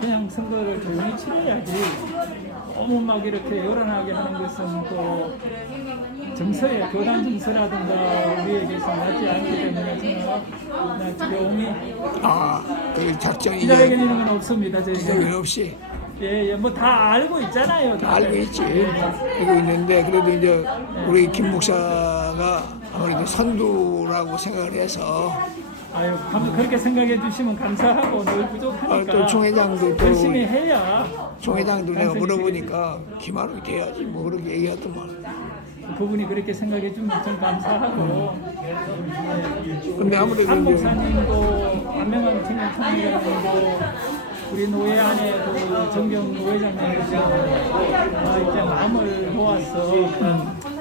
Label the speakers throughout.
Speaker 1: 그냥 선거를 조용히 치러야지. 너무 막 이렇게 요란하게 하는 것은 또 정서에 교단 정서라든가 우리에게서 맞지 않기 때문에 저는 조용히
Speaker 2: 아, 그 작전이
Speaker 1: 기자회견 이런 건 없습니다 저희가
Speaker 2: 없이.
Speaker 1: 예예 뭐 다 알고 있잖아요
Speaker 2: 다 알고 있지. 알고 있는데 그래도 이제 우리 김 목사가 아무래도 선두라고 생각을 해서
Speaker 1: 아유 감- 그렇게 생각해 주시면 감사하고 늘
Speaker 2: 아,
Speaker 1: 부족하니까
Speaker 2: 또 총회장도 또
Speaker 1: 열심히 해야
Speaker 2: 총회장도 내가 물어보니까 김하루 돼야지 뭐 그렇게 얘기하더만.
Speaker 1: 그분이 그렇게 생각해 주면 좀 감사하고
Speaker 2: 근데 아무래도
Speaker 1: 한
Speaker 2: 이제
Speaker 1: 목사님도 안명환 청년총회장님도 우리 노예 안에 그 정경 노회장님께서 아, 이제 마음을 모아서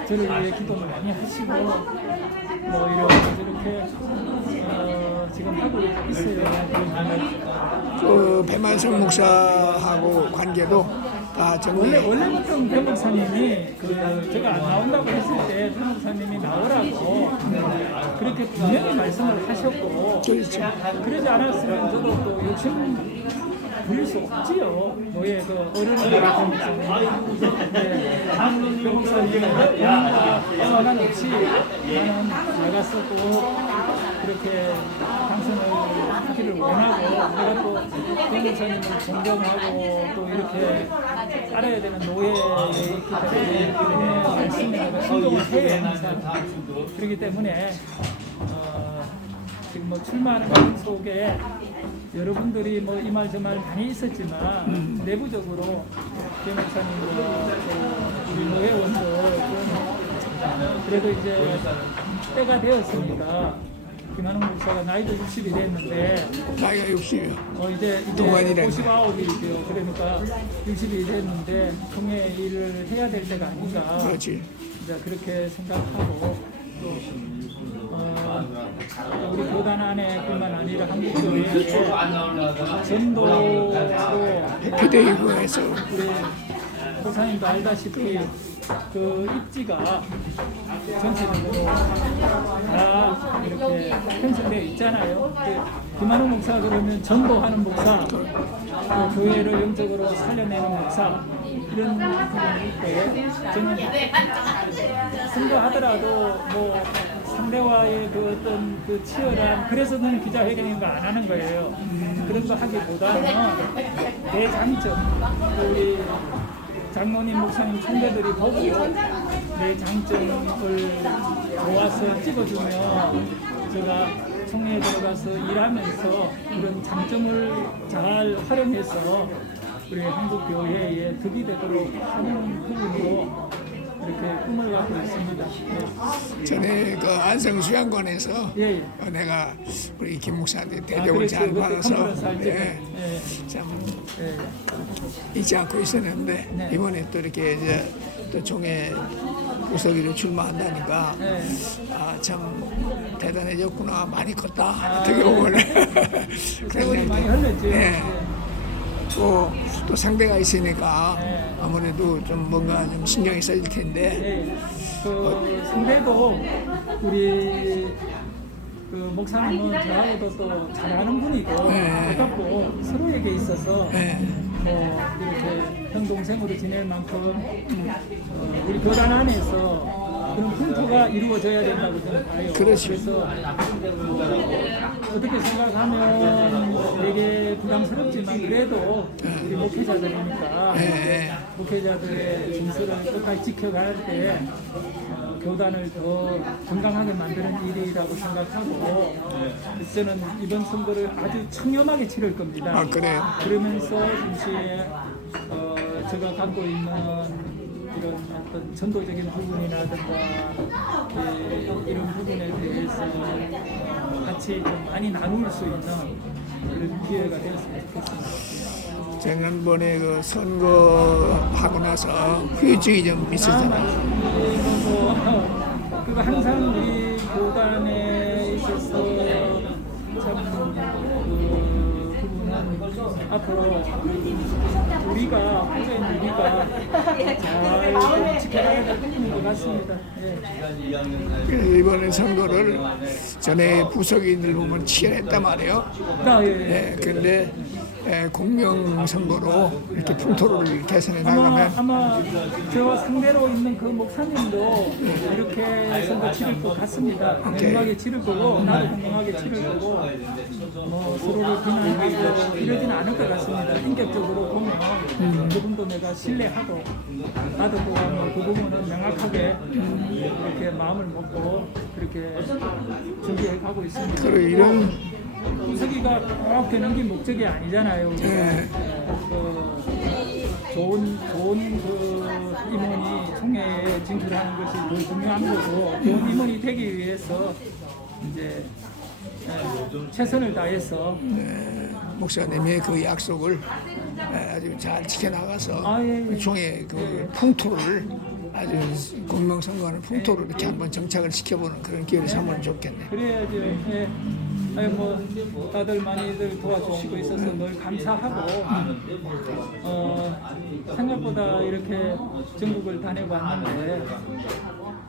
Speaker 1: 저를 위해 기도를 많이 하시고 뭐 이렇게 저렇게 어, 지금 하고 있어요. 그
Speaker 2: 배만성 목사하고 관계도 다
Speaker 1: 원래
Speaker 2: 정리.
Speaker 1: 원래부터 배 목사님이 그 제가 안 나온다고 했을 때배 목사님이 나오라고 그렇게 분명히 말씀을 하셨고
Speaker 2: 그렇죠.
Speaker 1: 그러지 않았으면 저도 또 욕심 부릴 수 없지요. 뭐에 그 어른을 같은 상관 없이 나는 나가서 꼭 그렇게 당선을 하기를 원하고 내가 또배 목사님을 존경하고 또 이렇게 따라야 되는 노예에 있기 때문에 말씀에 내가 순종을 해야 항상 그렇기 때문에 어, 지금 뭐 출마하는 과정 속에 여러분들이 뭐 이 말 저 말 많이 있었지만 내부적으로 김 목사님과 또 우리 노회원들 그래도 이제 때가 되었으니까 김한웅 목사가 나이도 60이 됐는데
Speaker 2: 나이가 60이요.
Speaker 1: 어 이제 이제
Speaker 2: 동안이라니.
Speaker 1: 59이죠. 그러니까 60이 됐는데 총회 일을 해야 될 때가 아닌가.
Speaker 2: 그렇지.
Speaker 1: 이제 그렇게 생각하고 또 어, 우리 교단 안에뿐만 아니라 한국 교회에 전도로
Speaker 2: 피대이고에서
Speaker 1: 우리 목사님도 알다시피 그 입지가 전체적으로 다 이렇게 편성되어 있잖아요. 근데 김한웅 목사 그러면 전도하는 목사, 또 교회를 영적으로 살려내는 목사 이런 부분이 있고요. 저는 선거하더라도 뭐 상대와의 그 어떤 그 치열한 그래서 저는 기자회견인 거 안 하는 거예요. 그런 거 하기보다는 내 장점 우리 장로님 목사님 총대들이 보고 내 장점을 모아서 찍어주면 제가 총회에 들어가서 일하면서 그런 장점을 잘 활용해서 우리 한국 교회에 득이 되도록 하는 부분으로 이렇게 꿈을 갖고 있습니다. 네.
Speaker 2: 전에 그 안성 수양관에서
Speaker 1: 예, 예.
Speaker 2: 어, 내가 우리 김 목사한테
Speaker 1: 아,
Speaker 2: 대접을
Speaker 1: 그랬죠.
Speaker 2: 잘
Speaker 1: 그때
Speaker 2: 받아서
Speaker 1: 때.
Speaker 2: 예,
Speaker 1: 예,
Speaker 2: 참
Speaker 1: 예.
Speaker 2: 잊지 않고 있었는데
Speaker 1: 네.
Speaker 2: 이번에 또 이렇게 이제 또 총회 구석기로 출마한다니까
Speaker 1: 네.
Speaker 2: 아참 대단해졌구나 많이 컸다
Speaker 1: 아,
Speaker 2: 어떻게 보면
Speaker 1: 세월이 많이
Speaker 2: 그런
Speaker 1: 흘렀죠.
Speaker 2: 예.
Speaker 1: 예.
Speaker 2: 또, 또 상대가 있으니까
Speaker 1: 네.
Speaker 2: 아무래도 좀 뭔가 좀 신경이 써질 텐데
Speaker 1: 네, 그 상대도 우리 그 목사님은 저하고도 또 잘하는 분이고
Speaker 2: 네.
Speaker 1: 가깝고 서로에게 있어서
Speaker 2: 예.
Speaker 1: 뭐 이렇게 형 동생으로 지낼 만큼 어, 우리 교단 안에서 그런 풍토가 이루어져야 된다고 저는 봐요.
Speaker 2: 그렇죠.
Speaker 1: 그래서 어, 어떻게 생각하면 되게 부담스럽지만 그래도 우리 목회자들이니까
Speaker 2: 예.
Speaker 1: 목회자들의 진술을 끝까지 지켜갈 때 어, 교단을 더 건강하게 만드는 일이라고 생각하고 저는 이번 선거를 아주 청렴하게 치를 겁니다.
Speaker 2: 아 그래요
Speaker 1: 그러면서 동시에 어, 제가 갖고 있는 이런 어떤 전도적인 부분이라든가 예, 이런 부분에 대해서 어, 같이 좀 많이 나눌 수 있는 그런 기회가 되었으면 좋겠습니다.
Speaker 2: 지난번에 그 선거하고 나서 후유증이 좀 있었잖아요
Speaker 1: 뭐, 그거 항상 우리 교단 앞으로 우리가 후배인 우리가 잘 지켜가야 될 부분인 것 같습니다. 예.
Speaker 2: 그래서 이번에 선거를 전에 부석인들 보면 치열했단 말이에요
Speaker 1: 아, 예, 예.
Speaker 2: 네, 근데 에, 공명 선거로 이렇게 풍토를 개선해
Speaker 1: 아마
Speaker 2: 나가면
Speaker 1: 아마 저 상대로 있는 그 목사님도 이렇게 선거 치를 것 같습니다. 건강하게 치를 거고 나도 건강하게 치를 거고 뭐 서로를 비난하고 이러지는 않을 것 같습니다. 인격적으로 보면 그분도 내가 신뢰하고 나도 또한 뭐그 부분은 명확하게 이렇게 마음을 먹고 그렇게 준비해 가고 있습니다.
Speaker 2: 그리고 이런
Speaker 1: 분석이가 꼭 되는 게 목적이 아니잖아요.
Speaker 2: 네.
Speaker 1: 그 좋은 좋은 그 임원이 총회에 진출하는 것이 더 중요한 거고 좋은 임원이 되기 위해서 이제 예, 최선을 다해서
Speaker 2: 목사님의 그 약속을 에, 아주 잘 지켜나가서
Speaker 1: 아, 예, 예.
Speaker 2: 종의 그 풍토를 아주 공명선거하는 풍토를 이렇게 한번 정착을 시켜보는 그런 기회를 삼으면 좋겠네.
Speaker 1: 그래야지. 예. 아니 뭐 다들 많이들 도와주시고 있어서 늘 감사하고 어, 생각보다 이렇게 전국을 다니고 왔는데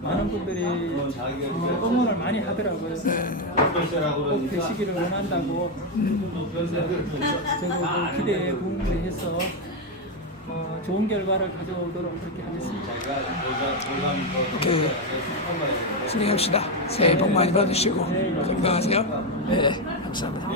Speaker 1: 많은 분들이 정말 응원을 많이 하더라고요. 꼭 되시기를 원한다고 그래서 저도 그 기대에 부응해서 어, 좋은 결과를 가져오도록 그렇게 하겠습니다.
Speaker 2: 그 진행합시다. 새해 복 많이 받으시고 건강하세요. 네, 감사합니다.